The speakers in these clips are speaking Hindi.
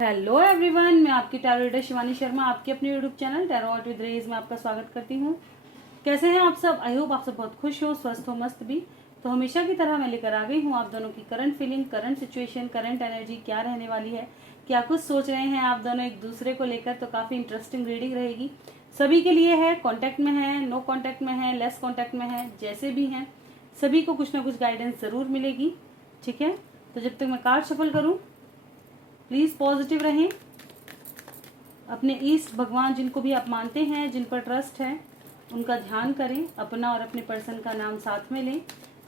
हेलो एवरीवन, मैं आपकी टैरो रीडर शिवानी शर्मा आपके अपने YouTube channel tarot art with रेज में आपका स्वागत करती हूँ। कैसे हैं आप सब? आई होप आप सब बहुत खुश हो, स्वस्थ हो, मस्त भी। तो हमेशा की तरह मैं लेकर आ गई हूँ आप दोनों की current feeling, current situation, current energy क्या रहने वाली है, क्या कुछ सोच रहे हैं आप दोनों एक दूसरे को लेकर। तो काफ़ी इंटरेस्टिंग रीडिंग रहेगी। सभी के लिए है, कॉन्टैक्ट में है, नो कॉन्टैक्ट में है, लेस कॉन्टैक्ट में है, जैसे भी हैं सभी को कुछ ना कुछ गाइडेंस ज़रूर मिलेगी। ठीक है, तो जब तक मैं कार्ड शफल करूँ प्लीज़ पॉजिटिव रहें। अपने ईष्ट भगवान जिनको भी आप मानते हैं, जिन पर ट्रस्ट है, उनका ध्यान करें। अपना और अपने पर्सन का नाम साथ में लें।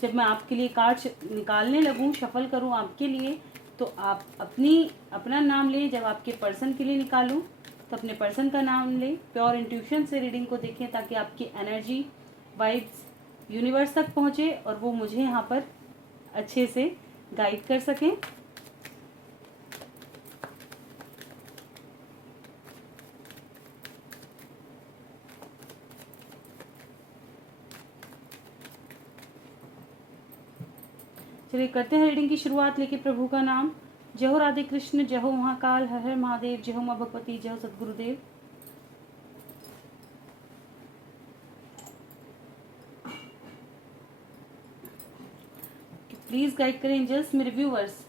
जब मैं आपके लिए कार्ड निकालने लगूं, शफल करूं आपके लिए, तो आप अपना नाम लें। जब आपके पर्सन के लिए निकालूं तो अपने पर्सन का नाम लें। प्योर इंट्यूशन से रीडिंग को देखें ताकि आपकी एनर्जी वाइब्स यूनिवर्स तक पहुँचे और वो मुझे यहाँ पर अच्छे से गाइड कर सकें। चलिए करते हैं रीडिंग की शुरुआत। लेके प्रभु का नाम। जय हो राधे कृष्ण, जय हो महाकाल, हर हर महादेव, जय हो माँ भगवती, जय हो सदगुरुदेव। प्लीज गाइड करें एंजल्स मेरे व्यूवर्स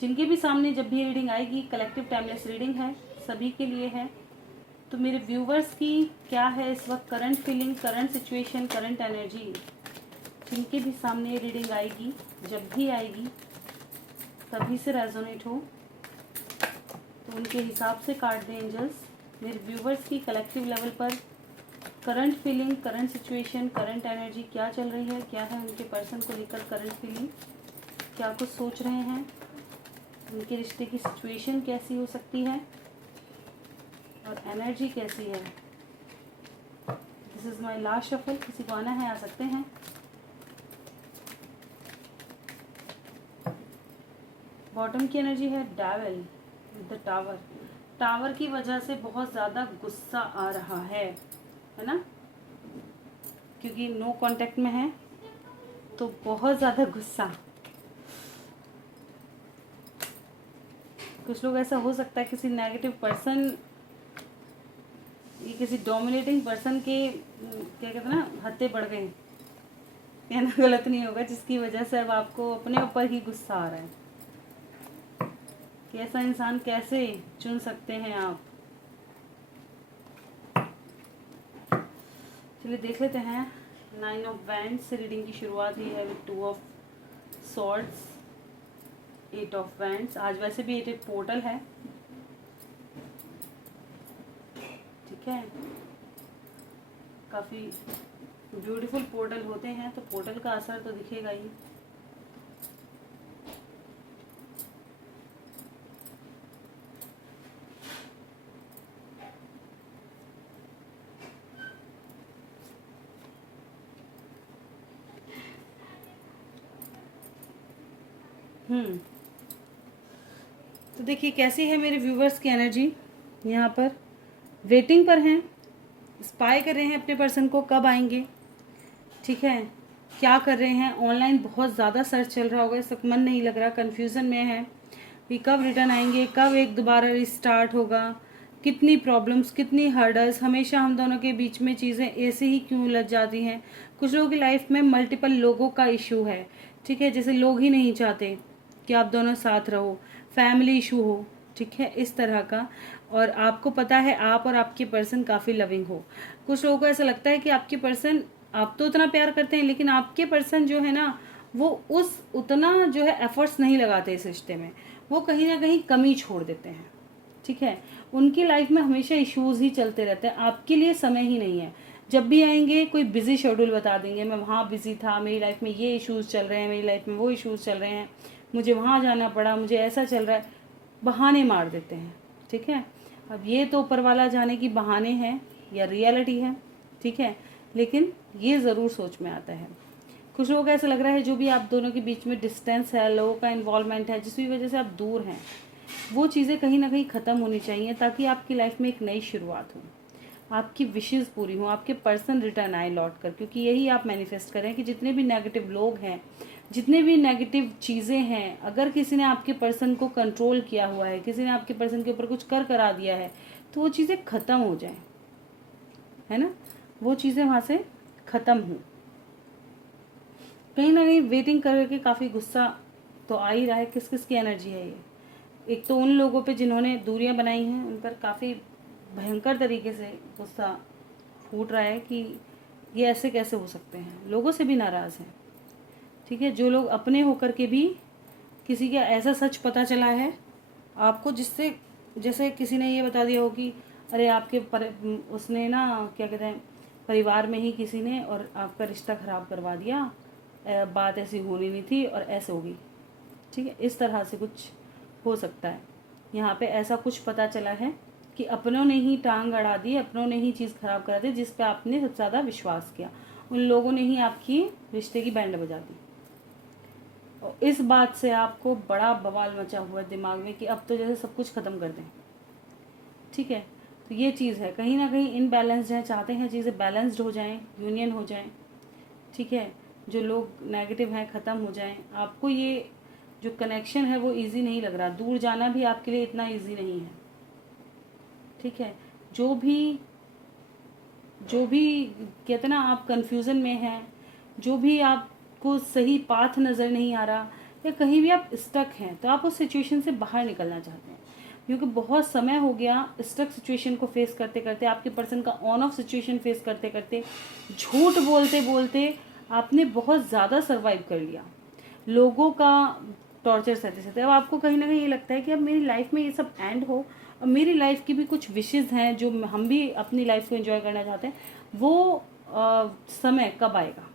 जिनके भी सामने जब भी रीडिंग आएगी। कलेक्टिव टाइमलेस रीडिंग है, सभी के लिए है। तो मेरे व्यूवर्स की क्या है इस वक्त current feeling, current situation, current energy, जिनके भी सामने रीडिंग आएगी, जब भी आएगी तभी से रेजोनेट हो, तो उनके हिसाब से कार्ड दें एंजल्स। मेरे व्यूवर्स की कलेक्टिव लेवल पर current feeling, current situation, current energy क्या चल रही है, क्या है उनके पर्सन को लेकर करंट फीलिंग, क्या कुछ सोच रहे हैं, उनके रिश्ते की सिचुएशन कैसी हो सकती है और एनर्जी कैसी है। This is my last shuffle. किसी को आना है आ सकते हैं। बॉटम की एनर्जी है devil with the tower. Tower की वजह से बहुत ज़्यादा गुस्सा आ रहा है ना, क्योंकि नो कांटेक्ट में है तो बहुत ज़्यादा गुस्सा। कुछ लोग ऐसा हो सकता है किसी नेगेटिव पर्सन, ये किसी डोमिनेटिंग पर्सन के क्या कहते हैं ना, हत्ते बढ़ गए, कहना गलत नहीं होगा, जिसकी वजह से अब आपको अपने ऊपर ही गुस्सा आ रहा है कि ऐसा इंसान कैसे चुन सकते हैं आप। चलिए देख लेते हैं। 9 ऑफ वैंड्स से रीडिंग की शुरुआत हुई है with 2 of swords, 8 of wands. आज वैसे भी 8 पोर्टल है, ठीक है। काफ़ी ब्यूटीफुल पोर्टल होते हैं, तो पोर्टल का असर तो दिखेगा ही। तो देखिए कैसी है मेरे व्यूवर्स की एनर्जी। यहाँ पर वेटिंग पर हैं, स्पाई कर रहे हैं अपने पर्सन को, कब आएंगे, ठीक है, क्या कर रहे हैं। ऑनलाइन बहुत ज़्यादा सर्च चल रहा होगा, इस वक्त मन नहीं लग रहा, कन्फ्यूज़न में है कि कब रिटर्न आएंगे, कब एक दोबारा रिस्टार्ट होगा, कितनी प्रॉब्लम्स, कितनी हर्डल्स। हमेशा हम दोनों के बीच में चीज़ें ऐसे ही क्यों उलझ जाती हैं। कुछ लोगों की लाइफ में मल्टीपल लोगों का इशू है, ठीक है, जैसे लोग ही नहीं चाहते कि आप दोनों साथ रहो, फैमिली इशू हो, ठीक है, इस तरह का। और आपको पता है आप और आपके पर्सन काफ़ी लविंग हो। कुछ लोगों को ऐसा लगता है कि आपके पर्सन, आप तो उतना प्यार करते हैं लेकिन आपके पर्सन जो है ना, वो उस उतना जो है एफर्ट्स नहीं लगाते इस रिश्ते में, वो कहीं ना कहीं कमी छोड़ देते हैं, ठीक है। उनकी लाइफ में हमेशा इश्यूज ही चलते रहते हैं, आपके लिए समय ही नहीं है। जब भी आएंगे कोई बिजी शेड्यूल बता देंगे, मैं वहाँ बिजी था, मेरी लाइफ में ये इश्यूज चल रहे हैं, मेरी लाइफ में वो इश्यूज चल रहे हैं, मुझे वहाँ जाना पड़ा, मुझे ऐसा चल रहा है, बहाने मार देते हैं, ठीक है। अब ये तो ऊपर वाला जाने की बहाने हैं या रियलिटी है, ठीक है, लेकिन ये ज़रूर सोच में आता है। कुछ लोगों को ऐसा लग रहा है जो भी आप दोनों के बीच में डिस्टेंस है, लोगों का इन्वॉल्वमेंट है, जिस भी वजह से आप दूर हैं, वो चीज़ें कहीं ना कहीं ख़त्म होनी चाहिए ताकि आपकी लाइफ में एक नई शुरुआत हो, आपकी विशेज़ पूरी हो, आपके पर्सन रिटर्न आए लौट कर, क्योंकि यही आप मैनिफेस्ट करें कि जितने भी नेगेटिव लोग हैं, जितने भी नेगेटिव चीज़ें हैं, अगर किसी ने आपके पर्सन को कंट्रोल किया हुआ है, किसी ने आपके पर्सन के ऊपर कुछ कर करा दिया है, तो वो चीज़ें ख़त्म हो जाएं, है ना, वो चीज़ें वहाँ से ख़त्म हो। कहीं ना कहीं वेटिंग करके काफ़ी गुस्सा तो आ ही रहा है। किस किस की एनर्जी है ये? एक तो उन लोगों पे जिन्होंने दूरियां बनाई हैं, उन पर काफ़ी भयंकर तरीके से गुस्सा फूट रहा है कि ये ऐसे कैसे हो सकते हैं, लोगों से भी नाराज़ हैं। ठीक है, जो लोग अपने होकर के भी किसी का ऐसा सच पता चला है आपको, जिससे जैसे किसी ने ये बता दिया हो कि अरे उसने ना क्या कहते हैं, परिवार में ही किसी ने और आपका रिश्ता ख़राब करवा दिया, बात ऐसी होनी नहीं थी और ऐसे होगी। ठीक है, इस तरह से कुछ हो सकता है। यहाँ पे ऐसा कुछ पता चला है कि अपनों ने ही टांग अड़ा दी, अपनों ने ही चीज़ खराब करा दी, जिस पे आपने सबसे ज़्यादा विश्वास किया, उन लोगों ने ही आपकी रिश्ते की बैंड बजा दी। और इस बात से आपको बड़ा बवाल मचा हुआ है दिमाग में कि अब तो जैसे सब कुछ ख़त्म कर दें। ठीक है, तो ये चीज़ है, कहीं ना कहीं इनबैलेंस्ड है, चाहते हैं चीज़ें बैलेंस्ड हो जाएं, यूनियन हो जाएं। ठीक है, जो लोग नेगेटिव हैं ख़त्म हो जाएं। आपको ये जो कनेक्शन है वो इजी नहीं लग रहा, दूर जाना भी आपके लिए इतना इजी नहीं है। ठीक है, जो भी कहते ना, आप कंफ्यूजन में हैं, जो भी आपको सही पाथ नज़र नहीं आ रहा, या कहीं भी आप स्टक हैं, तो आप उस सिचुएशन से बाहर निकलना चाहते हैं, क्योंकि बहुत समय हो गया स्टक सिचुएशन को फेस करते करते, आपके पर्सन का ऑन ऑफ सिचुएशन फेस करते करते, झूठ बोलते बोलते आपने बहुत ज़्यादा सर्वाइव कर लिया, लोगों का टॉर्चर सहते सहते। अब आपको कहीं ना कहीं ये लगता है कि अब मेरी लाइफ में ये सब एंड हो, और मेरी लाइफ की भी कुछ विशेज़ हैं जो हम भी अपनी लाइफ को एंजॉय करना चाहते हैं। वो समय कब आएगा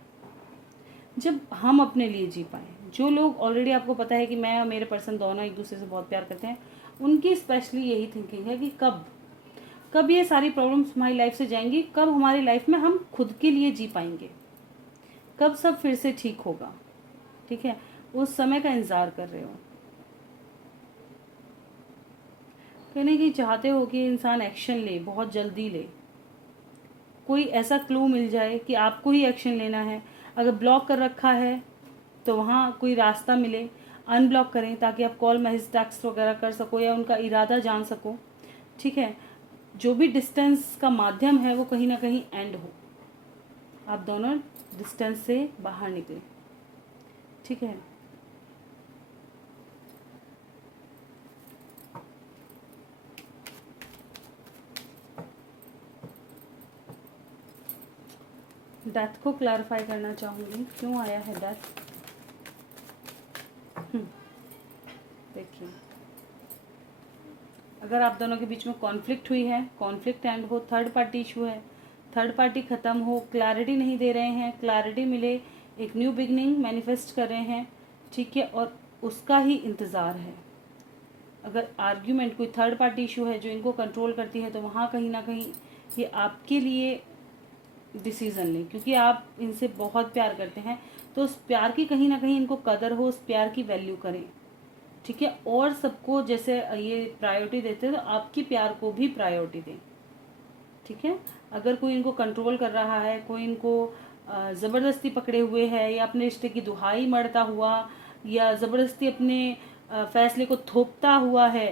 जब हम अपने लिए जी पाएँ। जो लोग ऑलरेडी आपको पता है कि मैं और मेरे पर्सन दोनों एक दूसरे से बहुत प्यार करते हैं, उनकी स्पेशली यही थिंकिंग है कि कब कब ये सारी प्रॉब्लम्स हमारी लाइफ से जाएंगी, कब हमारी लाइफ में हम खुद के लिए जी पाएंगे, कब सब फिर से ठीक होगा। ठीक है, उस समय का इंतज़ार कर रहे हो। कहने की चाहते हो कि इंसान एक्शन ले, बहुत जल्दी ले, कोई ऐसा क्लू मिल जाए कि आपको ही एक्शन लेना है। अगर ब्लॉक कर रखा है तो वहाँ कोई रास्ता मिले, अनब्लॉक करें ताकि आप कॉल मैसेज टेक्स्ट वगैरह कर सको या उनका इरादा जान सको। ठीक है, जो भी डिस्टेंस का माध्यम है वो कहीं ना कहीं एंड हो, आप दोनों डिस्टेंस से बाहर निकलें। ठीक है, डेथ को क्लैरिफाई करना चाहूँगी, क्यों आया है डेथ। देखिए, अगर आप दोनों के बीच में कॉन्फ्लिक्ट हुई है, कॉन्फ्लिक्ट एंड हो, थर्ड पार्टी इशू है, थर्ड पार्टी ख़त्म हो, क्लैरिटी नहीं दे रहे हैं, क्लैरिटी मिले, एक न्यू बिगनिंग मैनिफेस्ट कर रहे हैं। ठीक है, और उसका ही इंतज़ार है। अगर आर्ग्यूमेंट, कोई थर्ड पार्टी इशू है जो इनको कंट्रोल करती है, तो वहाँ कहीं ना कहीं ये आपके लिए डिसीज़न लें, क्योंकि आप इनसे बहुत प्यार करते हैं, तो उस प्यार की कहीं ना कहीं इनको कदर हो, उस प्यार की वैल्यू करें। ठीक है, और सबको जैसे ये प्रायोरिटी देते हैं तो आपकी प्यार को भी प्रायोरिटी दें। ठीक है, अगर कोई इनको कंट्रोल कर रहा है, कोई इनको ज़बरदस्ती पकड़े हुए है, या अपने रिश्ते की दुहाई मरता हुआ, या ज़बरदस्ती अपने फैसले को थोपता हुआ है,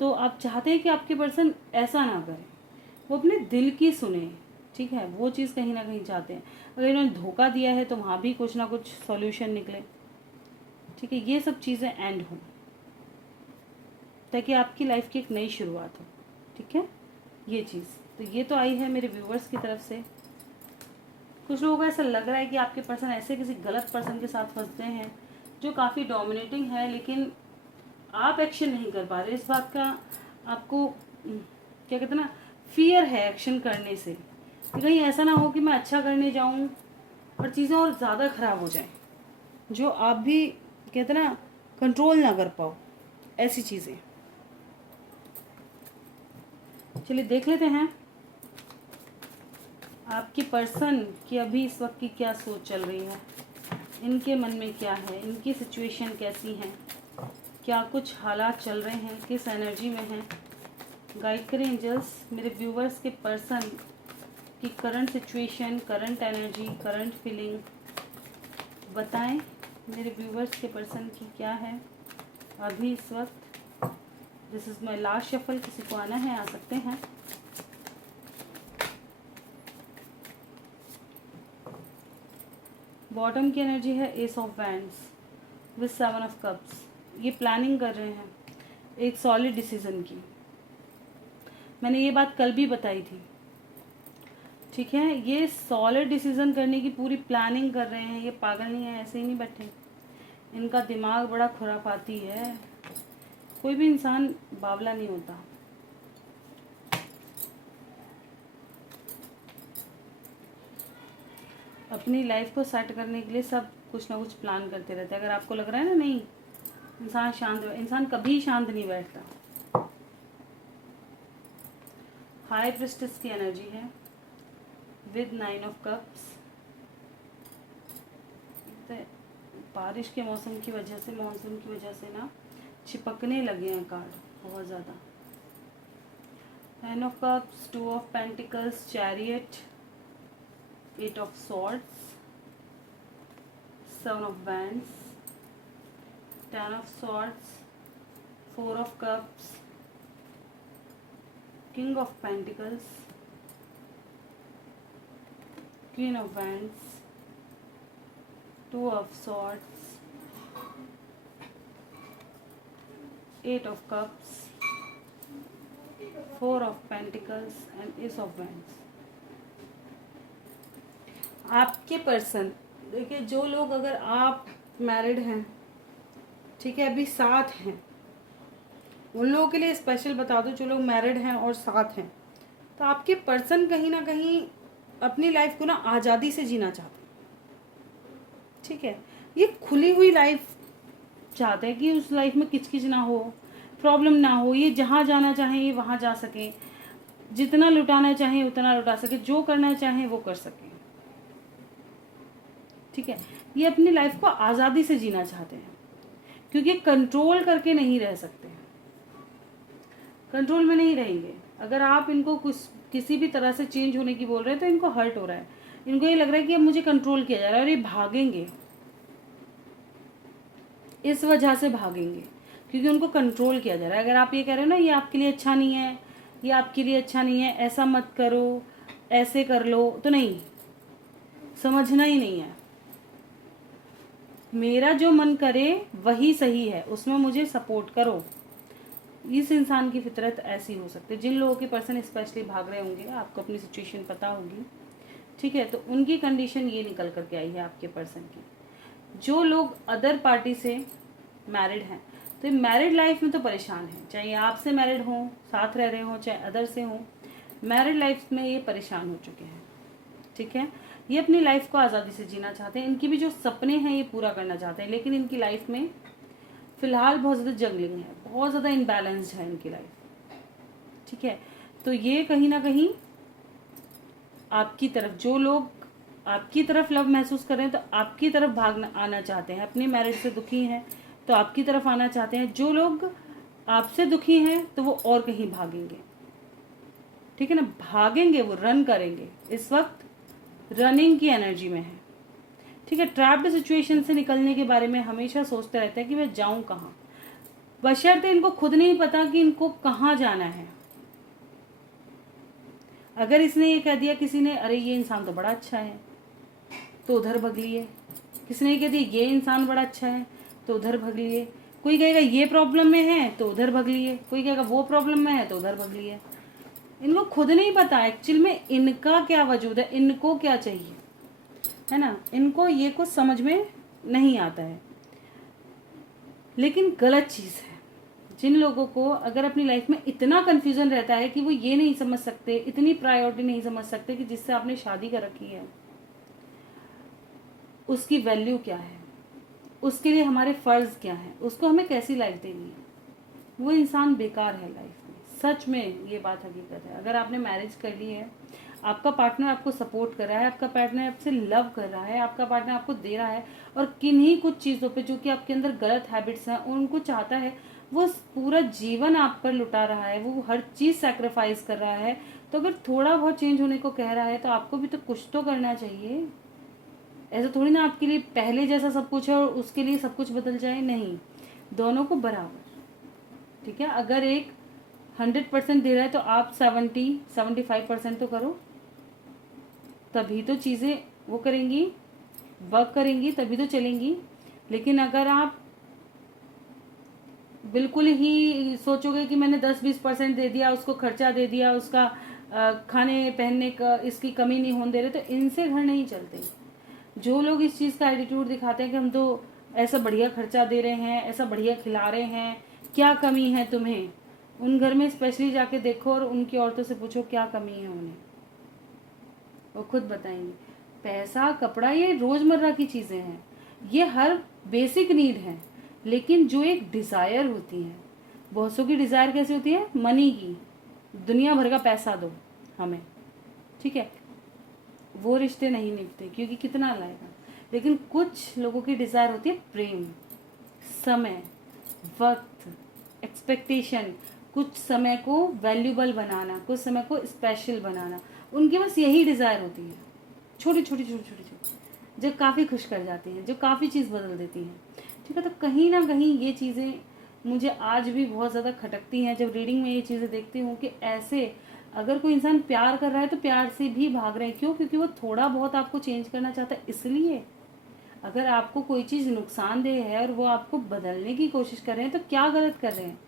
तो आप चाहते हैं कि आपके पर्सन ऐसा ना करें, वो अपने दिल की सुने। ठीक है, वो चीज़ कहीं ना कहीं चाहते हैं। अगर इन्होंने धोखा दिया है तो वहाँ भी कुछ ना कुछ सॉल्यूशन निकले। ठीक है, ये सब चीज़ें एंड हों ताकि आपकी लाइफ की एक नई शुरुआत हो। ठीक है, ये चीज़ तो ये तो आई है मेरे व्यूवर्स की तरफ से। कुछ लोगों को ऐसा लग रहा है कि आपके पर्सन ऐसे किसी गलत पर्सन के साथ फंसते हैं जो काफ़ी डोमिनेटिंग है, लेकिन आप एक्शन नहीं कर पा रहे। इस बात का आपको क्या कहते हैं ना, फियर है एक्शन करने से, कि कहीं ऐसा ना हो कि मैं अच्छा करने जाऊं और चीज़ें और ज़्यादा ख़राब हो जाएं, जो आप भी कहते हैं ना कंट्रोल ना कर पाओ, ऐसी चीज़ें। चलिए देख लेते हैं आपकी पर्सन की अभी इस वक्त की क्या सोच चल रही है, इनके मन में क्या है, इनकी सिचुएशन कैसी है, क्या कुछ हालात चल रहे हैं, किस एनर्जी में हैं। गाइड करें एंजल्स मेरे व्यूवर्स के पर्सन की current situation, current energy, current feeling बताएं। मेरे व्यूवर्स के पर्सन की क्या है अभी इस वक्त। This is my last shuffle, किसी को आना है आ सकते हैं। बॉटम की एनर्जी है S of wands with 7 of cups. ये प्लानिंग कर रहे हैं एक सॉलिड डिसीजन की। मैंने ये बात कल भी बताई थी, ठीक है। ये सॉलिड डिसीजन करने की पूरी प्लानिंग कर रहे हैं। ये पागल नहीं है, ऐसे ही नहीं बैठे। इनका दिमाग बड़ा खुराफाती है। कोई भी इंसान बावला नहीं होता। अपनी लाइफ को सेट करने के लिए सब कुछ ना कुछ प्लान करते रहते हैं। अगर आपको लग रहा है ना नहीं इंसान शांत, इंसान कभी शांत नहीं बैठता। हाई प्रिस्टेस की एनर्जी है विद 9 ऑफ कप्स। बारिश के मौसम की वजह से, मानसून की वजह से ना चिपकने लगे हैं कार्ड बहुत ज़्यादा। 10 of cups, 2 of pentacles, chariot, 8 of swords, 7 of wands, 10 of swords, 4 of cups, king of pentacles, queen of wands, 2 of swords, 8 of cups, 4 of pentacles and ace of wands। आपके पर्सन, देखिए जो लोग, अगर आप मैरिड हैं, ठीक है, अभी साथ हैं, उन लोगों के लिए स्पेशल बता दो जो लोग मैरिड हैं और साथ हैं। तो आपके पर्सन कहीं ना कहीं अपनी लाइफ को ना आज़ादी से जीना चाहते हैं, ठीक है। ये खुली हुई लाइफ चाहते हैं कि उस लाइफ में किचकिच ना हो, प्रॉब्लम ना हो। ये जहाँ जाना चाहें ये वहाँ जा सकें, जितना लुटाना चाहें उतना लुटा सके, जो करना चाहें वो कर सकें, ठीक है। ये अपनी लाइफ को आज़ादी से जीना चाहते हैं क्योंकि कंट्रोल करके नहीं रह सकते, कंट्रोल में नहीं रहेंगे। अगर आप इनको कुछ किसी भी तरह से चेंज होने की बोल रहे हैं तो इनको हर्ट हो रहा है। इनको ये लग रहा है कि अब मुझे कंट्रोल किया जा रहा है और ये भागेंगे, इस वजह से भागेंगे क्योंकि उनको कंट्रोल किया जा रहा है। अगर आप ये कह रहे हो ना ये आपके लिए अच्छा नहीं है, ये आपके लिए अच्छा नहीं है, ऐसा मत करो, ऐसे कर लो, तो नहीं, समझना ही नहीं है। मेरा जो मन करे वही सही है, उसमें मुझे सपोर्ट करो। इस इंसान की फितरत ऐसी हो सकती है। जिन लोगों के पर्सन स्पेशली भाग रहे होंगे, आपको अपनी सिचुएशन पता होगी, ठीक है, तो उनकी कंडीशन ये निकल करके आई है आपके पर्सन की। जो लोग अदर पार्टी से मैरिड हैं, तो मैरिड लाइफ में तो परेशान हैं, चाहे आपसे मैरिड हों, साथ रह रहे हों, चाहे अदर से हों, मैरिड लाइफ में ये परेशान हो चुके हैं, ठीक है। ये अपनी लाइफ को आज़ादी से जीना चाहते हैं। इनकी भी जो सपने हैं ये पूरा करना चाहते हैं, लेकिन इनकी लाइफ में फ़िलहाल बहुत ज़्यादा जंगलिंग है, बहुत ज़्यादा इनबैलेंस्ड है इनकी लाइफ, ठीक है। तो ये कहीं ना कहीं आपकी तरफ, जो लोग आपकी तरफ लव महसूस कर रहे हैं तो आपकी तरफ भागना आना चाहते हैं। अपनी मैरिज से दुखी हैं तो आपकी तरफ आना चाहते हैं। जो लोग आपसे दुखी हैं तो वो और कहीं भागेंगे, ठीक है ना, भागेंगे, वो रन करेंगे। इस वक्त रनिंग की एनर्जी में है, ठीक है। ट्रैप्ड सिचुएशन से निकलने के बारे में हमेशा सोचते रहते हैं कि मैं जाऊं कहाँ, बशर्ते इनको खुद नहीं पता कि इनको कहाँ जाना है। अगर इसने ये कह दिया किसी ने, अरे ये इंसान तो बड़ा अच्छा है, तो उधर भग लिए। किसी ने कह दिया ये इंसान बड़ा अच्छा है, तो उधर भग लिए। कोई कहेगा ये प्रॉब्लम में है तो उधर भग लिए, कोई कहेगा वो प्रॉब्लम में है तो उधर भग लिए। इनको खुद नहीं पता एक्चुअल में इनका क्या वजूद है, इनको क्या चाहिए, है ना। इनको ये कुछ समझ में नहीं आता है, लेकिन गलत चीज़ है। जिन लोगों को अगर अपनी लाइफ में इतना कन्फ्यूज़न रहता है कि वो ये नहीं समझ सकते, इतनी प्रायोरिटी नहीं समझ सकते कि जिससे आपने शादी कर रखी है उसकी वैल्यू क्या है, उसके लिए हमारे फ़र्ज़ क्या हैं, उसको हमें कैसी लाइफ देनी है, वो इंसान बेकार है लाइफ में। सच में ये बात हकीकत है। अगर आपने मैरिज कर ली है, आपका पार्टनर आपको सपोर्ट कर रहा है, आपका पार्टनर आपसे लव कर रहा है, आपका पार्टनर आपको दे रहा है, और किन्हीं कुछ चीज़ों पे जो कि आपके अंदर गलत हैबिट्स हैं उनको चाहता है, वो पूरा जीवन आप पर लुटा रहा है, वो हर चीज़ सेक्रीफाइस कर रहा है, तो अगर थोड़ा बहुत चेंज होने को कह रहा है तो आपको भी तो कुछ तो करना चाहिए। ऐसा थोड़ी ना आपके लिए पहले जैसा सब कुछ है और उसके लिए सब कुछ बदल जाए, नहीं, दोनों को बराबर। ठीक है, अगर एक 100% दे रहा है तो आप 75% तो करो, तभी तो चीज़ें वो करेंगी, वर्क करेंगी, तभी तो चलेंगी। लेकिन अगर आप बिल्कुल ही सोचोगे कि मैंने 10-20% दे दिया, उसको खर्चा दे दिया, उसका खाने पहनने का इसकी कमी नहीं होने दे रहे, तो इनसे घर नहीं चलते। जो लोग इस चीज़ का एटीट्यूड दिखाते हैं कि हम तो ऐसा बढ़िया खर्चा दे रहे हैं, ऐसा बढ़िया खिला रहे हैं, क्या कमी है तुम्हें, उन घर में स्पेशली जाके देखो और उनकी औरतों से पूछो क्या कमी है उन्हें, वो खुद बताएंगे। पैसा, कपड़ा, ये रोज़मर्रा की चीज़ें हैं, ये हर बेसिक नीड है। लेकिन जो एक डिज़ायर होती है, बहुत सौ की डिज़ायर कैसी होती है, मनी की, दुनिया भर का पैसा दो हमें, ठीक है, वो रिश्ते नहीं निभते, क्योंकि कितना लाएगा। लेकिन कुछ लोगों की डिज़ायर होती है प्रेम, समय, वक्त, एक्सपेक्टेशन, कुछ समय को वैल्यूबल बनाना, कुछ समय को स्पेशल बनाना, उनकी बस यही डिज़ायर होती है, छोटी छोटी छोटी छोटी छोटी, जो काफ़ी खुश कर जाती हैं, जो काफ़ी चीज़ बदल देती हैं। ठीक है, तो कहीं ना कहीं ये चीज़ें मुझे आज भी बहुत ज़्यादा खटकती हैं जब रीडिंग में ये चीज़ें देखती हूँ कि ऐसे अगर कोई इंसान प्यार कर रहा है तो प्यार से भी भाग रहे हैं। क्यों? क्योंकि वो थोड़ा बहुत आपको चेंज करना चाहता है, इसलिए। अगर आपको कोई चीज़ नुकसानदेह है और वो आपको बदलने की कोशिश कर रहे हैं तो क्या गलत कर रहे हैं?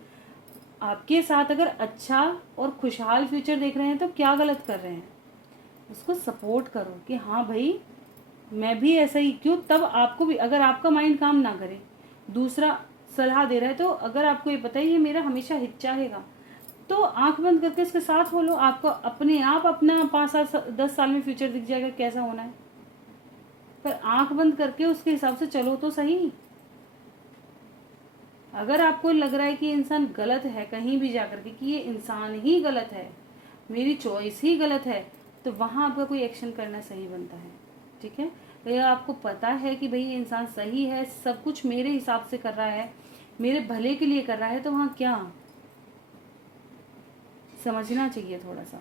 आपके साथ अगर अच्छा और खुशहाल फ्यूचर देख रहे हैं तो क्या गलत कर रहे हैं? उसको सपोर्ट करो कि हाँ भाई मैं भी ऐसा ही, क्यों, तब आपको भी, अगर आपका माइंड काम ना करे, दूसरा सलाह दे रहा है, तो अगर आपको ये पता है ये मेरा हमेशा हित चाहेगा, तो आंख बंद करके इसके साथ हो लो, आपको अपने आप अपना 5-10 साल में फ्यूचर दिख जाएगा कैसा होना है। पर आंख बंद करके उसके हिसाब से चलो तो सही। अगर आपको लग रहा है कि ये इंसान गलत है कहीं भी जाकर के, कि ये इंसान ही गलत है, मेरी चॉइस ही गलत है, तो वहाँ आपका कोई एक्शन करना सही बनता है। ठीक है, तो यह आपको पता है कि भाई ये इंसान सही है, सब कुछ मेरे हिसाब से कर रहा है, मेरे भले के लिए कर रहा है, तो वहाँ क्या समझना चाहिए थोड़ा सा।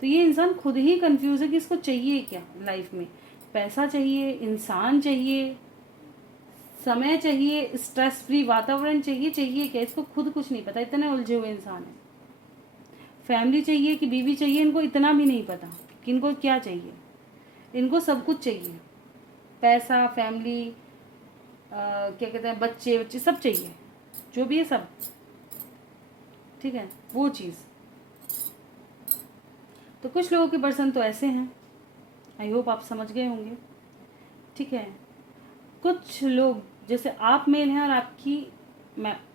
तो ये इंसान खुद ही कंफ्यूज है कि इसको चाहिए क्या लाइफ में, पैसा चाहिए, इंसान चाहिए, समय चाहिए, स्ट्रेस फ्री वातावरण चाहिए, चाहिए क्या, इसको खुद कुछ नहीं पता, इतने उलझे हुए इंसान है। फैमिली चाहिए कि बीवी चाहिए, इनको इतना भी नहीं पता कि इनको क्या चाहिए। इनको सब कुछ चाहिए, पैसा, फैमिली, क्या कहते हैं, बच्चे बच्चे सब चाहिए, जो भी है सब। ठीक है, वो चीज़। तो कुछ लोगों के पर्सन तो ऐसे हैं, आई होप आप समझ गए होंगे। ठीक है, कुछ लोग जैसे आप मेल हैं और आपकी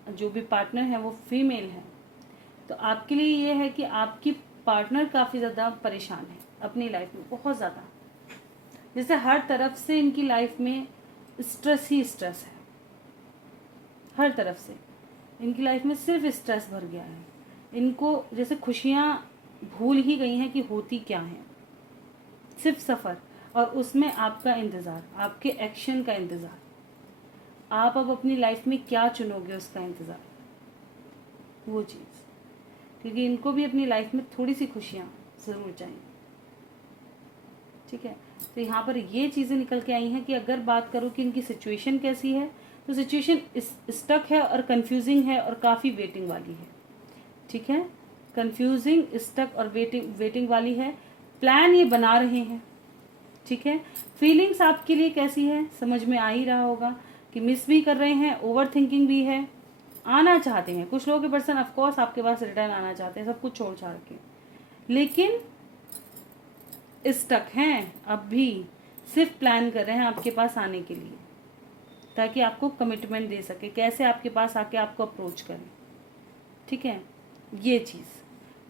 जो भी पार्टनर है वो फीमेल है, तो आपके लिए ये है कि आपकी पार्टनर काफ़ी ज़्यादा परेशान है अपनी लाइफ में, बहुत ज़्यादा, जैसे हर तरफ से इनकी लाइफ में स्ट्रेस ही स्ट्रेस है, हर तरफ से इनकी लाइफ में सिर्फ स्ट्रेस भर गया है। इनको जैसे खुशियाँ भूल ही गई हैं कि होती क्या हैं, सिर्फ सफ़र, और उसमें आपका इंतज़ार, आपके एक्शन का इंतज़ार, आप अब अपनी लाइफ में क्या चुनोगे उसका इंतज़ार, वो चीज़। क्योंकि इनको भी अपनी लाइफ में थोड़ी सी खुशियाँ ज़रूर चाहिए। ठीक है, तो यहाँ पर ये चीज़ें निकल के आई हैं कि अगर बात करूँ कि इनकी सिचुएशन कैसी है, तो सिचुएशन स्टक है और कंफ्यूजिंग है और काफ़ी वेटिंग वाली है। ठीक है, कंफ्यूजिंग, स्टक और वेटिंग वाली है। प्लान ये बना रहे हैं। ठीक है, फीलिंग्स आपके लिए कैसी है समझ में आ ही रहा होगा कि मिस भी कर रहे हैं, ओवर थिंकिंग भी है, आना चाहते हैं। कुछ लोगों के पर्सन ऑफकोर्स आपके पास रिटर्न आना चाहते हैं सब कुछ छोड़ छाड़ के, लेकिन स्टक हैं अब भी, सिर्फ प्लान कर रहे हैं आपके पास आने के लिए, ताकि आपको कमिटमेंट दे सके, कैसे आपके पास आके आपको अप्रोच करें। ठीक है, ये चीज़।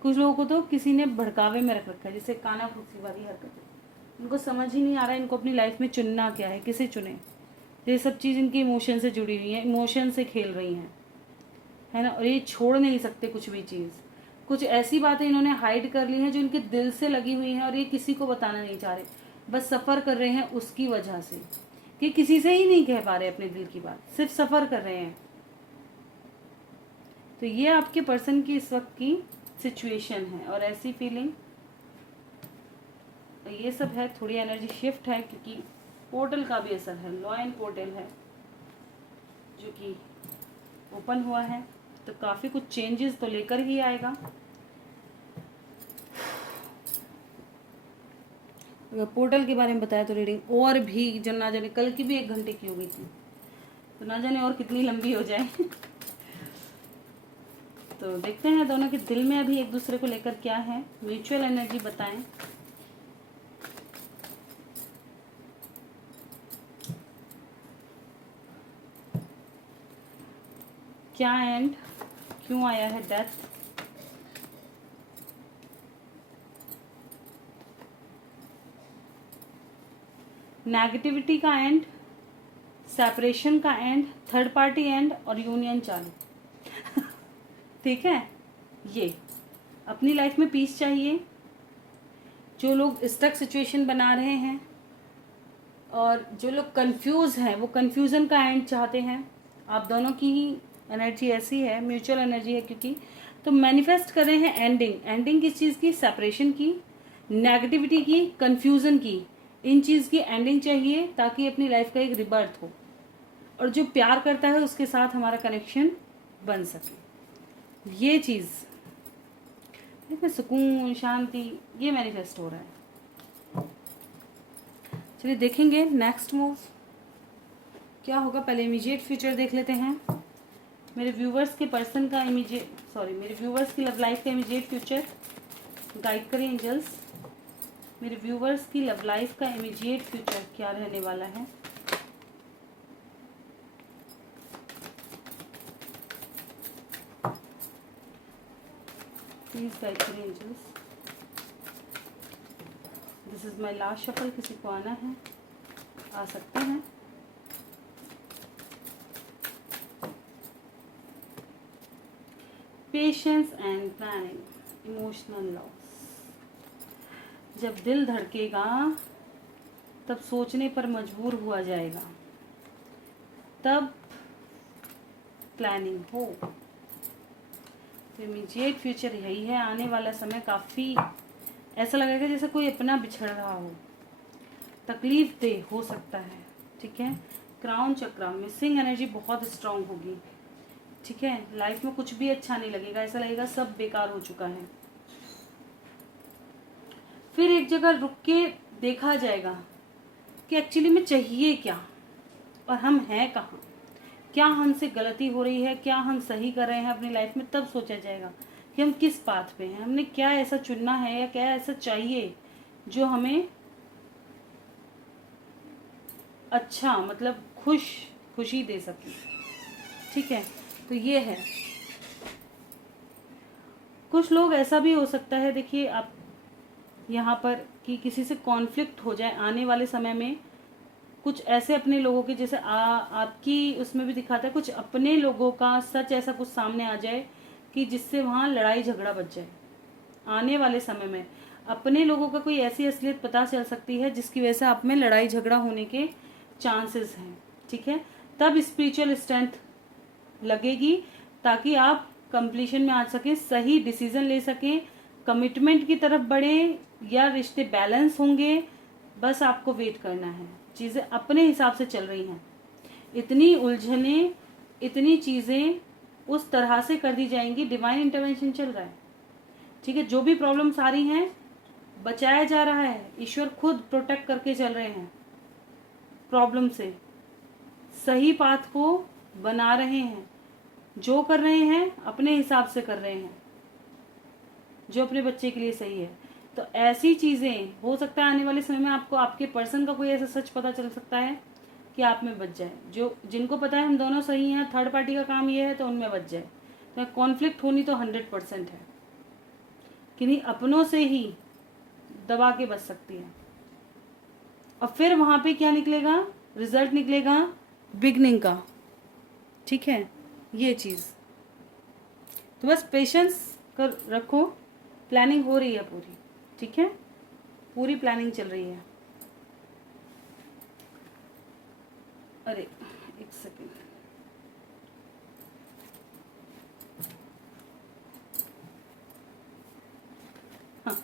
कुछ लोगों को तो किसी ने भड़कावे में रख रखा है, जैसे काना फूसी वाली हरकत। इनको समझ ही नहीं आ रहा है इनको अपनी लाइफ में चुनना क्या है, किसे चुने। ये सब चीज़ इनकी इमोशन से जुड़ी हुई है, इमोशन से खेल रही हैं, है ना, और ये छोड़ नहीं सकते कुछ भी चीज़। कुछ ऐसी बातें इन्होंने हाइड कर ली हैं जो इनके दिल से लगी हुई हैं और ये किसी को बताना नहीं चाह रहे, बस सफ़र कर रहे हैं उसकी वजह से, कि किसी से ही नहीं कह पा रहे अपने दिल की बात, सिर्फ सफ़र कर रहे हैं। तो ये आपके पर्सन की इस वक्त की सिचुएशन है और ऐसी फीलिंग, ये सब है। थोड़ी एनर्जी शिफ्ट है क्योंकि पोर्टल का भी असर है, लॉयन पोर्टल है जो कि ओपन हुआ है, तो काफ़ी कुछ चेंजेस तो लेकर ही आएगा। अगर पोर्टल के बारे में बताया तो रीडिंग और भी जो ना जाने, कल की भी 1 घंटे की हो गई थी, तो ना जाने और कितनी लंबी हो जाए। तो देखते हैं दोनों के दिल में अभी एक दूसरे को लेकर क्या है। म्यूचुअल एनर्जी बताएं। क्या एंड क्यों आया है डेथ। नेगेटिविटी का एंड, सेपरेशन का एंड, थर्ड पार्टी एंड और यूनियन चालू। ठीक है, ये अपनी लाइफ में पीस चाहिए। जो लोग स्टक सिचुएशन बना रहे हैं और जो लोग कंफ्यूज हैं वो कंफ्यूजन का एंड चाहते हैं। आप दोनों की ही एनर्जी ऐसी है, म्यूचुअल एनर्जी है क्योंकि, तो मैनिफेस्ट कर रहे हैं एंडिंग। एंडिंग किस चीज़ की? सेपरेशन की, नेगेटिविटी की, कंफ्यूजन की। इन चीज़ की एंडिंग चाहिए ताकि अपनी लाइफ का एक रिबर्थ हो, और जो प्यार करता है उसके साथ हमारा कनेक्शन बन सके। ये चीज़ इसमें सुकून, शांति, ये मैनिफेस्ट हो रहा है। चलिए देखेंगे नेक्स्ट मूव क्या होगा। पहले इमीडिएट फ्यूचर देख लेते हैं। मेरे व्यूवर्स के पर्सन का मेरे व्यूवर्स की लव लाइफ का इमीडिएट फ्यूचर गाइड करें एंजल्स। मेरे व्यूवर्स की लव लाइफ का इमीडिएट फ्यूचर क्या रहने वाला है। प्लीज गाइड करें angels. This is my last shuffle. किसी को आना है आ सकते हैं। Patience and planning, emotional loss. जब दिल धड़केगा तब सोचने पर मजबूर हुआ जाएगा, तब प्लानिंग हो। तो इमीडिएट फ्यूचर यही है। आने वाला समय काफ़ी ऐसा लगेगा जैसे कोई अपना बिछड़ रहा हो, तकलीफ दे हो सकता है। ठीक है, क्राउन चक्र, मिसिंग एनर्जी बहुत स्ट्रांग होगी। ठीक है, लाइफ में कुछ भी अच्छा नहीं लगेगा, ऐसा लगेगा सब बेकार हो चुका है। फिर एक जगह रुक के देखा जाएगा कि एक्चुअली में चाहिए क्या और हम हैं कहाँ, क्या हमसे गलती हो रही है, क्या हम सही कर रहे हैं अपनी लाइफ में। तब सोचा जाएगा कि हम किस पाथ पे हैं, हमने क्या ऐसा चुनना है या क्या ऐसा चाहिए जो हमें अच्छा, मतलब खुशी दे सके। ठीक है, तो ये है। कुछ लोग ऐसा भी हो सकता है, देखिए आप यहाँ पर, कि किसी से कॉन्फ्लिक्ट हो जाए आने वाले समय में। कुछ ऐसे अपने लोगों के जैसे आपकी उसमें भी दिखाता है, कुछ अपने लोगों का सच ऐसा कुछ सामने आ जाए कि जिससे वहाँ लड़ाई झगड़ा बच जाए। आने वाले समय में अपने लोगों का कोई ऐसी असलियत पता चल सकती है जिसकी वजह से आप में लड़ाई झगड़ा होने के चांसेस हैं। ठीक है, तब स्पिरिचुअल स्ट्रेंथ लगेगी ताकि आप कंप्लीशन में आ सकें, सही डिसीजन ले सकें, कमिटमेंट की तरफ बढ़ें, या रिश्ते बैलेंस होंगे। बस आपको वेट करना है। चीज़ें अपने हिसाब से चल रही हैं। इतनी उलझने, इतनी चीज़ें उस तरह से कर दी जाएंगी। डिवाइन इंटरवेंशन चल रहा है। ठीक है, जो भी प्रॉब्लम्स आ रही हैं बचाया जा रहा है। ईश्वर खुद प्रोटेक्ट करके चल रहे हैं प्रॉब्लम से, सही पाथ को बना रहे हैं। जो कर रहे हैं अपने हिसाब से कर रहे हैं, जो अपने बच्चे के लिए सही है। तो ऐसी चीज़ें हो सकता है आने वाले समय में आपको आपके पर्सन का कोई ऐसा सच पता चल सकता है कि आप में बच जाए। जो जिनको पता है हम दोनों सही हैं, थर्ड पार्टी का काम ये है, तो उनमें बच जाए। तो कॉन्फ्लिक्ट होनी तो 100% है, किन्हीं अपनों से ही दबा के बच सकती है। और फिर वहाँ पे क्या निकलेगा? रिजल्ट निकलेगा बिगनिंग का। ठीक है, ये चीज़ तो बस पेशेंस कर रखो। प्लानिंग हो रही है पूरी। ठीक है, पूरी प्लानिंग चल रही है। अरे एक सेकेंड, हाँ,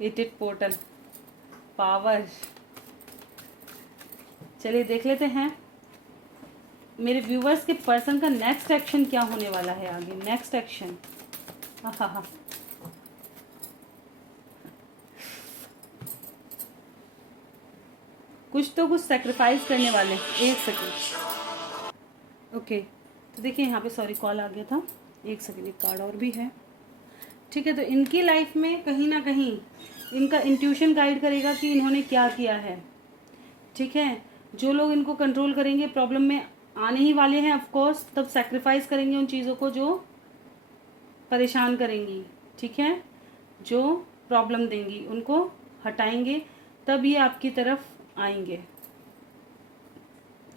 एटेड पोर्टल, पावर, चलिए देख लेते हैं मेरे व्यूवर्स के पर्सन का नेक्स्ट एक्शन क्या होने वाला है आगे। नेक्स्ट एक्शन, हाँ, कुछ तो कुछ सेक्रीफाइस करने वाले। एक सेकेंड, ओके। तो देखिए यहाँ पे सॉरी कॉल आ गया था, एक सेकेंड, एक कार्ड और भी है। ठीक है, तो इनकी लाइफ में कहीं ना कहीं इनका इंट्यूशन गाइड करेगा कि इन्होंने क्या किया है। ठीक है, जो लोग इनको कंट्रोल करेंगे प्रॉब्लम में आने ही वाले हैं ऑफ कोर्स, तब सेक्रीफाइस करेंगे उन चीज़ों को जो परेशान करेंगी। ठीक है, जो प्रॉब्लम देंगी उनको हटाएंगे, तब ये आपकी तरफ आएंगे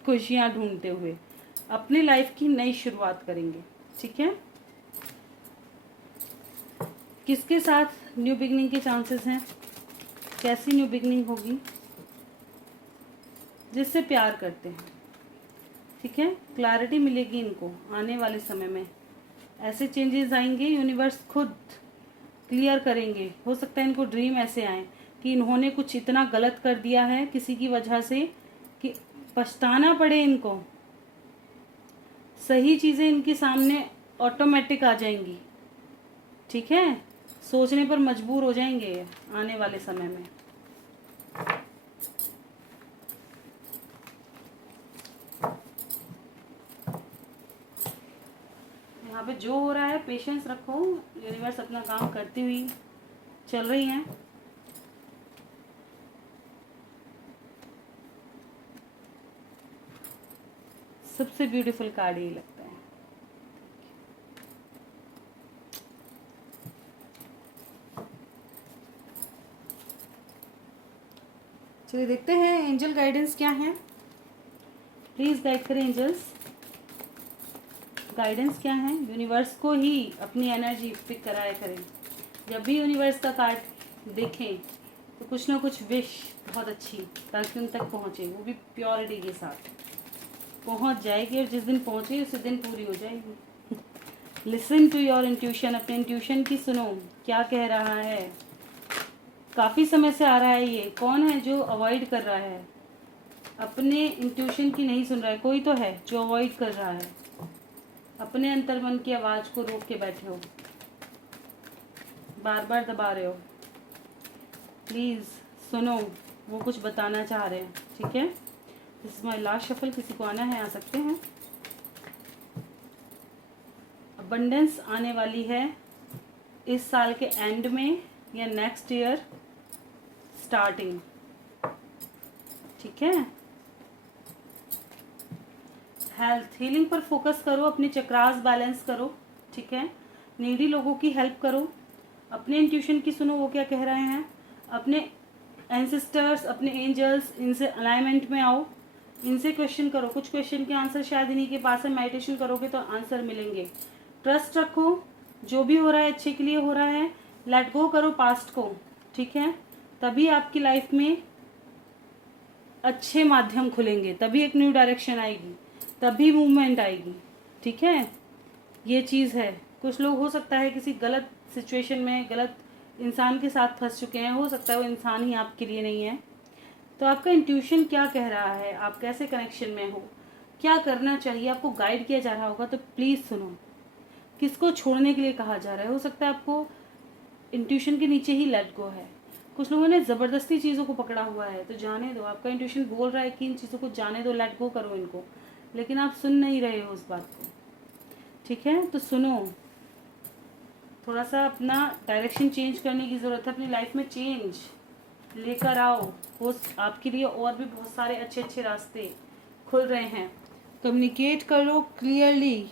खुशियाँ ढूंढते हुए, अपनी लाइफ की नई शुरुआत करेंगे। ठीक है, किसके साथ न्यू बिगनिंग के चांसेस हैं, कैसी न्यू बिगनिंग होगी? जिससे प्यार करते हैं। ठीक है, क्लैरिटी मिलेगी इनको आने वाले समय में, ऐसे चेंजेस आएंगे, यूनिवर्स खुद क्लियर करेंगे। हो सकता है इनको ड्रीम ऐसे आए कि इन्होंने कुछ इतना गलत कर दिया है किसी की वजह से कि पछताना पड़े इनको। सही चीज़ें इनके सामने ऑटोमेटिक आ जाएंगी। ठीक है, सोचने पर मजबूर हो जाएंगे आने वाले समय में। यहाँ पे जो हो रहा है पेशेंस रखो, यूनिवर्स अपना काम करती हुई चल रही हैं। सबसे ब्यूटीफुल कार्ड यही लगता है। चलिए देखते हैं एंजल गाइडेंस क्या है। प्लीज गाइड करें एंजल्स, गाइडेंस क्या है। यूनिवर्स को ही अपनी एनर्जी पिक कराया करें। जब भी यूनिवर्स का कार्ड देखें तो कुछ ना कुछ विश बहुत अच्छी, ताकि उन तक पहुँचे, वो भी प्योरिटी के साथ पहुँच जाएगी, और जिस दिन पहुँचे उसी दिन पूरी हो जाएगी। लिसन टू योर इंट्यूशन, अपने इंट्यूशन की सुनो, क्या कह रहा है। काफ़ी समय से आ रहा है ये, कौन है जो अवॉइड कर रहा है, अपने इंट्यूशन की नहीं सुन रहा है? कोई तो है जो अवॉइड कर रहा है, अपने अंतर्मन की आवाज़ को रोक के बैठे हो, बार बार दबा रहे हो। प्लीज़ सुनो, वो कुछ बताना चाह रहे हैं। ठीक है, this is my last shuffle, किसी को आना है आ सकते हैं। अबंडेंस आने वाली है इस साल के एंड में या नेक्स्ट ईयर स्टार्टिंग। ठीक है, हेल्थ हीलिंग पर फोकस करो, अपने चक्रास बैलेंस करो। ठीक है, नीडी लोगों की हेल्प करो, अपने इंट्यूशन की सुनो वो क्या कह रहे हैं, अपने एंसेस्टर्स, अपने एंजल्स, इनसे अलाइनमेंट में आओ, इनसे क्वेश्चन करो। कुछ क्वेश्चन के आंसर शायद इन्हीं के पास है, मेडिटेशन करोगे तो आंसर मिलेंगे। ट्रस्ट रखो, जो भी हो रहा है अच्छे के लिए हो रहा है। लेट गो करो पास्ट को। ठीक है, तभी आपकी लाइफ में अच्छे माध्यम खुलेंगे, तभी एक न्यू डायरेक्शन आएगी, तभी मूवमेंट आएगी। ठीक है, ये चीज़ है। कुछ लोग हो सकता है किसी गलत सिचुएशन में गलत इंसान के साथ फंस चुके हैं, हो सकता है वो इंसान ही आपके लिए नहीं है। तो आपका इंट्यूशन क्या कह रहा है, आप कैसे कनेक्शन में हो, क्या करना चाहिए, आपको गाइड किया जा रहा होगा तो प्लीज़ सुनो। किसको छोड़ने के लिए कहा जा रहा है, हो सकता है आपको इंट्यूशन के नीचे ही लेट गो है। कुछ लोगों ने ज़बरदस्ती चीज़ों को पकड़ा हुआ है, तो जाने दो। आपका इंट्यूशन बोल रहा है कि इन चीज़ों को जाने दो, लेट गो करो इनको, लेकिन आप सुन नहीं रहे हो उस बात को। ठीक है, तो सुनो, थोड़ा सा अपना डायरेक्शन चेंज करने की ज़रूरत है, अपनी लाइफ में चेंज लेकर आओ। वो आपके लिए और भी बहुत सारे अच्छे अच्छे रास्ते खुल रहे हैं। कम्युनिकेट करो क्लियरली।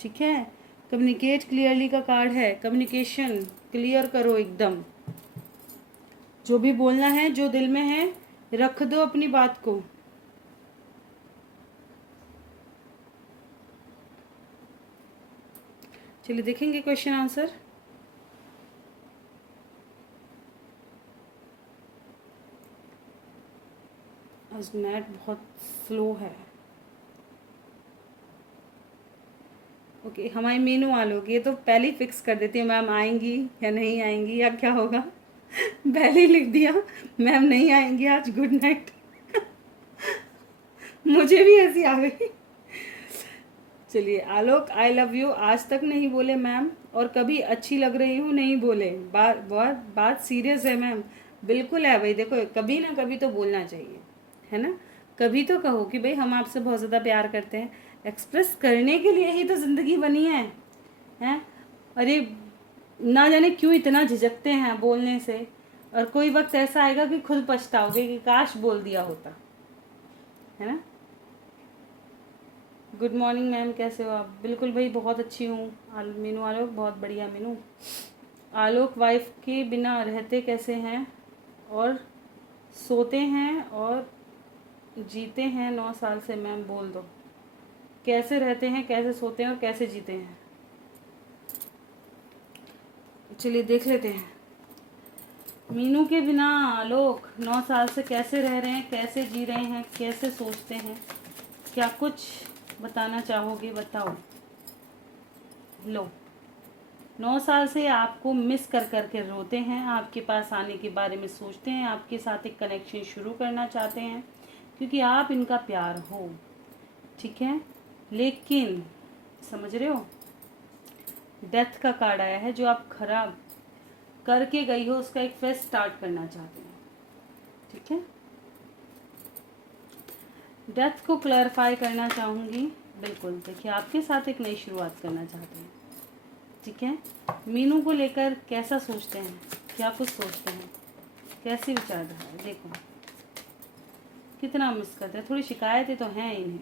ठीक है, कम्युनिकेट क्लियरली का कार्ड है, कम्युनिकेशन क्लियर करो एकदम। जो भी बोलना है, जो दिल में है, रख दो अपनी बात को। चलिए देखेंगे क्वेश्चन आंसर। आज नेट बहुत स्लो है। ओके, हमारी मीनू आ लोग, ये तो पहले ही फिक्स कर देती है मैम आएंगी या नहीं आएंगी या क्या होगा। पहले ही लिख दिया मैम नहीं आएंगी आज, गुड नाइट। मुझे भी हंसी आ गई। चलिए आलोक, आई लव यू आज तक नहीं बोले मैम, और कभी अच्छी लग रही हूँ नहीं बोले। बात सीरियस है मैम। बिल्कुल है भाई, देखो कभी ना कभी तो बोलना चाहिए, है ना। कभी तो कहो कि भाई हम आपसे बहुत ज़्यादा प्यार करते हैं। एक्सप्रेस करने के लिए ही तो ज़िंदगी बनी है, हैं। अरे ना जाने क्यों इतना झिझकते हैं बोलने से, और कोई वक्त ऐसा आएगा कि खुद पछताओगे कि काश बोल दिया होता, है ना। गुड मॉर्निंग मैम, कैसे हो आप? बिल्कुल भाई, बहुत अच्छी हूँ। मीनू आलोक, बहुत बढ़िया मीनू। आलोक, वाइफ के बिना रहते कैसे हैं, और सोते हैं और जीते हैं 9 साल से मैम, बोल दो कैसे रहते हैं, कैसे सोते हैं और कैसे जीते हैं। चलिए देख लेते हैं। मीनू के बिना आलोक 9 साल से कैसे रह रहे हैं, कैसे जी रहे हैं, कैसे सोचते हैं, क्या कुछ बताना चाहोगे? बताओ। लो, 9 साल से आपको मिस कर कर के रोते हैं, आपके पास आने के बारे में सोचते हैं, आपके साथ एक कनेक्शन शुरू करना चाहते हैं क्योंकि आप इनका प्यार हो, ठीक है। लेकिन समझ रहे हो, डेथ का कार्ड आया है। जो आप खराब करके गई हो उसका एक फेस स्टार्ट करना चाहते हैं, ठीक है। डेथ को क्लैरिफाई करना चाहूँगी। बिल्कुल, देखिए आपके साथ एक नई शुरुआत करना चाहते हैं, ठीक है। मीनू को लेकर कैसा सोचते हैं, क्या कुछ सोचते हैं, कैसी विचारधारा है, देखो कितना मिस करते हैं। थोड़ी शिकायतें तो हैं इन्हें,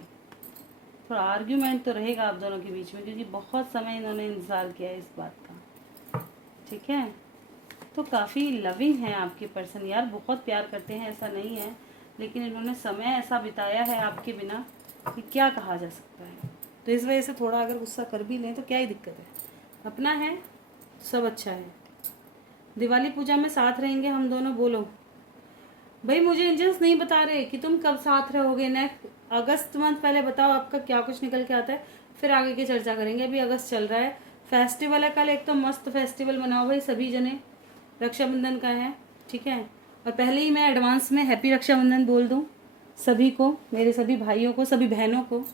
थोड़ा आर्ग्यूमेंट तो रहेगा आप दोनों के बीच में, क्योंकि बहुत समय इन्होंने इंतज़ार किया है इस बात का, ठीक है। तो काफ़ी लविंग है आपके पर्सन यार, बहुत प्यार करते हैं, ऐसा नहीं है, लेकिन इन्होंने समय ऐसा बिताया है आपके बिना कि क्या कहा जा सकता है। तो इस वजह से थोड़ा अगर गुस्सा कर भी लें तो क्या ही दिक्कत है, अपना है, सब अच्छा है। दिवाली पूजा में साथ रहेंगे हम दोनों, बोलो भाई। मुझे एंजल्स नहीं बता रहे कि तुम कब साथ रहोगे। नेक्स्ट अगस्त मंथ पहले बताओ आपका क्या कुछ निकल के आता है, फिर आगे की चर्चा करेंगे। अभी अगस्त चल रहा है, फेस्टिवल है कल, एक तो मस्त फेस्टिवल मनाओ भाई सभी जने, रक्षाबंधन का है, ठीक है। और पहले ही मैं एडवांस में हैप्पी रक्षाबंधन बोल दूं सभी को, मेरे सभी भाइयों को, सभी बहनों को,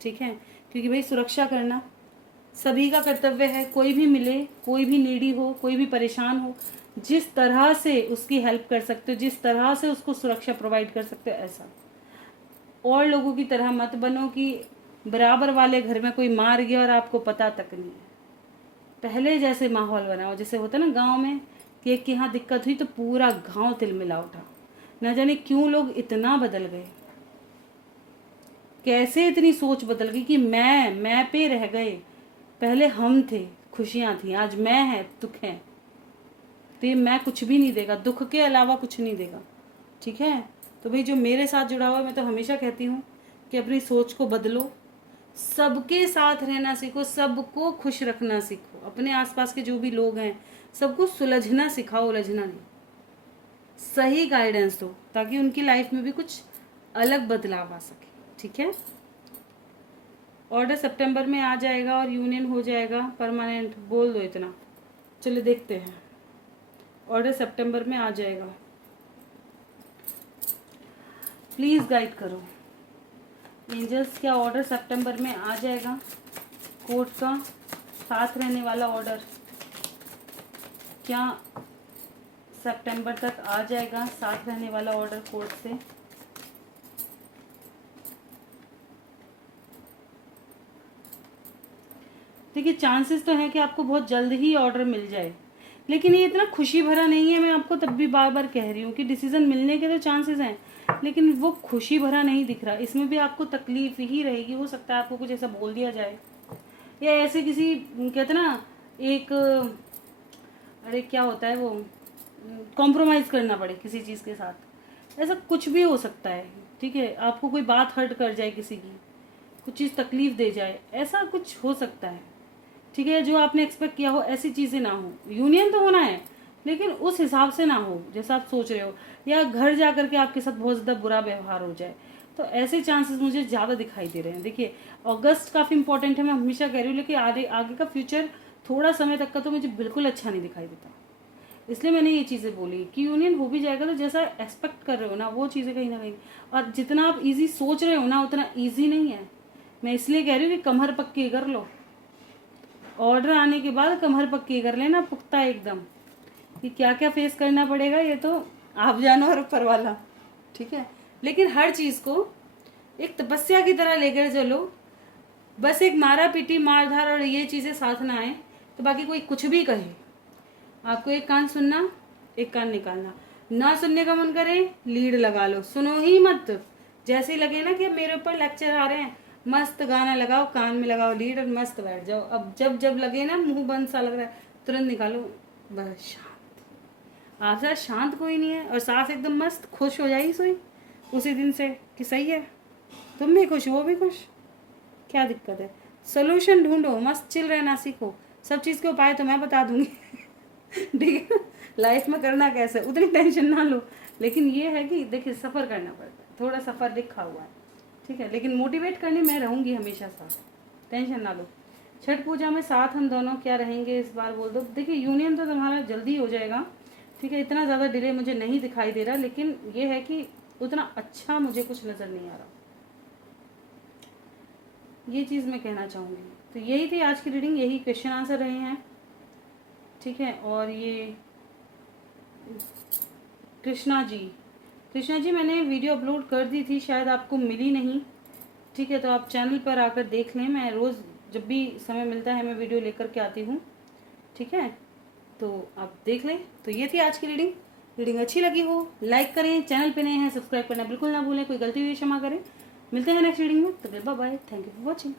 ठीक है। क्योंकि भाई सुरक्षा करना सभी का कर्तव्य है। कोई भी मिले, कोई भी नीडी हो, कोई भी परेशान हो, जिस तरह से उसकी हेल्प कर सकते हो, जिस तरह से उसको सुरक्षा प्रोवाइड कर सकते हो, ऐसा। और लोगों की तरह मत बनो कि बराबर वाले घर में कोई मार गया और आपको पता तक नहीं है। पहले जैसे माहौल बनाओ, जैसे होता ना गांव में कि एक के यहाँ दिक्कत हुई तो पूरा गांव तिलमिला उठा। न जाने क्यों लोग इतना बदल गए, कैसे इतनी सोच बदल गई कि मैं पे रह गए। पहले हम थे, खुशियां थी, आज मैं है, दुख है। तो ये मैं कुछ भी नहीं देगा, दुख के अलावा कुछ नहीं देगा, ठीक है। तो भाई जो मेरे साथ जुड़ा हुआ है, मैं तो हमेशा कहती हूँ कि अपनी सोच को बदलो, सबके साथ रहना सीखो, सबको खुश रखना सीखो, अपने आसपास के जो भी लोग हैं सबको सुलझना सिखाओ, उलझना नहीं। सही गाइडेंस दो ताकि उनकी लाइफ में भी कुछ अलग बदलाव आ सके, ठीक है। ऑर्डर सितंबर में आ जाएगा और यूनियन हो जाएगा परमानेंट, बोल दो इतना। चलिए देखते हैं, ऑर्डर सितंबर में आ जाएगा, प्लीज़ गाइड करो एंजल्स। क्या ऑर्डर सितंबर में आ जाएगा? कोर्ट का साथ रहने वाला ऑर्डर क्या सितंबर तक आ जाएगा? साथ रहने वाला ऑर्डर कोर्ट से। देखिए चांसेस तो हैं कि आपको बहुत जल्द ही ऑर्डर मिल जाए, लेकिन ये इतना खुशी भरा नहीं है। मैं आपको तब भी बार बार कह रही हूँ कि डिसीजन मिलने के तो चांसेस हैं, लेकिन वो खुशी भरा नहीं दिख रहा। इसमें भी आपको तकलीफ ही रहेगी। हो सकता है आपको कुछ ऐसा बोल दिया जाए, या ऐसे किसी, कहते ना एक, अरे क्या होता है वो, कॉम्प्रोमाइज़ करना पड़े किसी चीज़ के साथ, ऐसा कुछ भी हो सकता है, ठीक है। आपको कोई बात हर्ट कर जाए, किसी की कुछ चीज़ तकलीफ दे जाए, ऐसा कुछ हो सकता है, ठीक है। जो आपने एक्सपेक्ट किया हो ऐसी चीज़ें ना हो। यूनियन तो होना है लेकिन उस हिसाब से ना हो जैसा आप सोच रहे हो, या घर जा कर के आपके साथ बहुत ज़्यादा बुरा व्यवहार हो जाए, तो ऐसे चांसेस मुझे ज़्यादा दिखाई दे रहे हैं। देखिए अगस्त काफ़ी इंपॉर्टेंट है, मैं हमेशा कह रही हूँ, लेकिन आगे आगे का फ्यूचर थोड़ा समय तक का तो मुझे बिल्कुल अच्छा नहीं दिखाई देता। इसलिए मैंने ये चीज़ें बोली कि यूनियन हो भी जाएगा तो जैसा एक्सपेक्ट कर रहे हो ना वो चीज़ें कहीं ना कहीं, और जितना आप इजी सोच रहे हो ना उतना इजी नहीं है। मैं इसलिए कह रही हूँ कि कमर पक्की कर लो, ऑर्डर आने के बाद कमर पक्की कर लेना पुख्ता एकदम, कि क्या क्या फेस करना पड़ेगा ये तो आप जानो और ऊपर वाला, ठीक है। लेकिन हर चीज़ को एक तपस्या की तरह लेकर चलो, बस एक मारा पीटी मारधार और ये चीज़ें साथ ना आए तो बाकी कोई कुछ भी कहे, आपको एक कान सुनना एक कान निकालना, ना सुनने का मन करे लीड लगा लो, सुनो ही मत। जैसे ही लगे ना कि मेरे ऊपर लेक्चर आ रहे हैं, मस्त गाना लगाओ, कान में लगाओ लीड और मस्त बैठ जाओ। अब जब जब लगे ना मुंह बंद सा लग रहा है तुरंत निकालो, बस शांत। आपसे शांत कोई नहीं है और सांस एकदम मस्त, खुश हो जाएगी सोई उसी दिन से कि सही है, तुम भी खुश वो भी खुश, क्या दिक्कत है। सोल्यूशन ढूंढो, मस्त चिल रहना सीखो, सब चीज़ के उपाय तो मैं बता दूंगी ठीक है। लाइफ में करना कैसे उतनी टेंशन ना लो, लेकिन ये है कि देखिए सफ़र करना पड़ता है, थोड़ा सफ़र लिखा हुआ है, ठीक है। लेकिन मोटिवेट करने मैं रहूँगी हमेशा साथ, टेंशन ना लो। छठ पूजा में साथ हम दोनों क्या रहेंगे इस बार बोल दो। देखिए यूनियन तो तुम्हारा जल्दी हो जाएगा, ठीक है, इतना ज़्यादा डिले मुझे नहीं दिखाई दे रहा, लेकिन ये है कि उतना अच्छा मुझे कुछ नज़र नहीं आ रहा, ये चीज़ मैं कहना चाहूँगी। तो यही थी आज की रीडिंग, यही क्वेश्चन आंसर रहे हैं, ठीक है। और ये कृष्णा जी मैंने वीडियो अपलोड कर दी थी, शायद आपको मिली नहीं, ठीक है, तो आप चैनल पर आकर देख लें। मैं रोज़ जब भी समय मिलता है मैं वीडियो लेकर के आती हूँ, ठीक है, तो आप देख लें। तो ये थी आज की रीडिंग, रीडिंग अच्छी लगी हो लाइक करें, चैनल पे नए हैं सब्सक्राइब करना बिल्कुल ना भूलें, कोई गलती हुई क्षमा करें। मिलते हैं नेक्स्ट रीडिंग में, तो bye bye, thank you for watching.